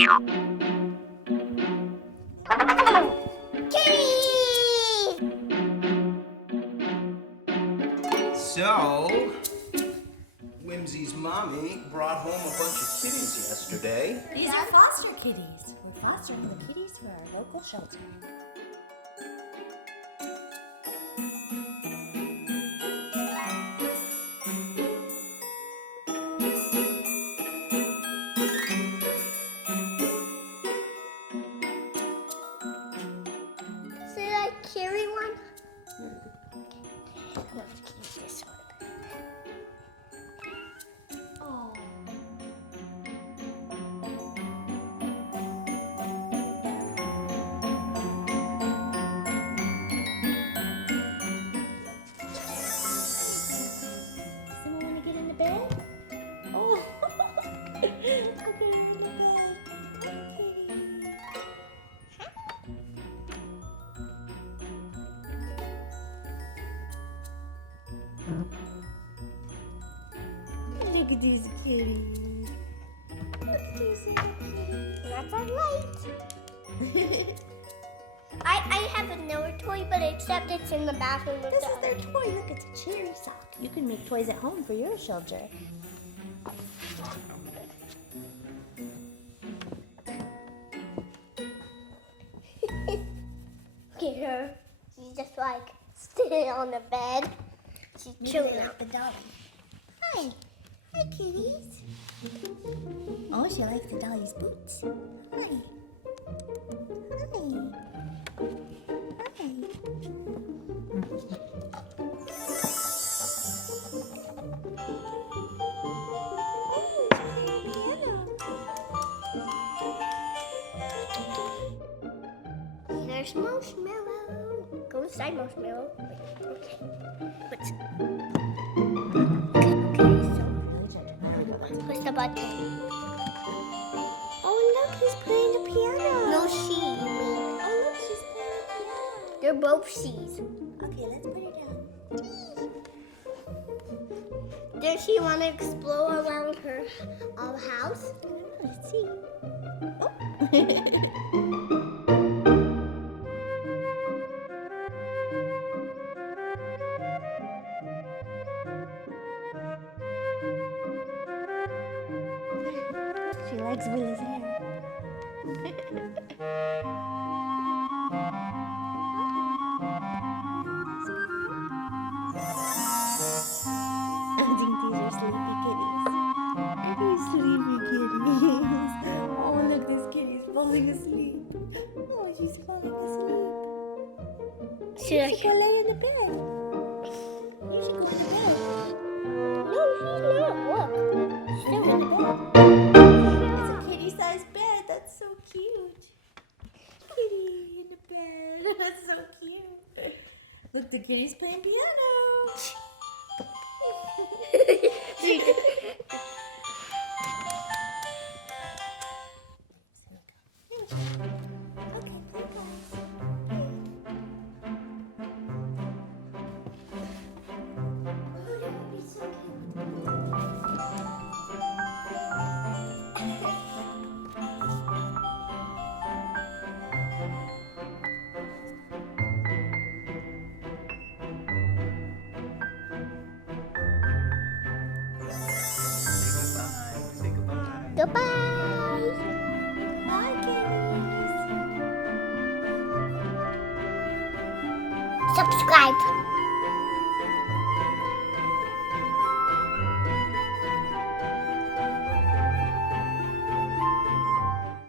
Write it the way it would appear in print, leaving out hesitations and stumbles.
So, Whimsy's mommy brought home a bunch of kitties yesterday. These are foster kitties. We're fostering the kitties for our local shelter. Should I carry one? No, keep this one. Oh. Someone want to get in the bed? Oh, I'll get her in the bed. Look at these kitties. Look at these little kitties. That's our light. I have another toy, but except it's in the bathroom. This is their toy. Look, it's a cherry sock. You can make toys at home for your shelter. Look at her. She's just like sitting on the bed. She's chilling out. The dolly. Hi. Hi, kitties. Oh, she likes the dolly's boots. Hi. Hi. Hi. There's Marshmallow. Go inside, Marshmallow. Okay. Let's... Okay, so push the button. Oh, look, he's playing the piano. No, she. Oh, look, she's playing the piano. They're both she's. Okay, let's put her down. Does she want to explore around her house? Let's see. She likes Willa's hair. I think these are sleepy kitties. Are you sleepy kitties? Oh, look, this kitty's falling asleep. Oh, she's falling asleep. Should I? You should go lay in the bed. You should go in the bed. No, she's not. Look. She's still in the bed. It's a kitty-sized bed. That's so cute. Kitty in the bed. That's so cute. Look, the kitty's playing piano. Say goodbye. Goodbye. Bye, kitties. Subscribe.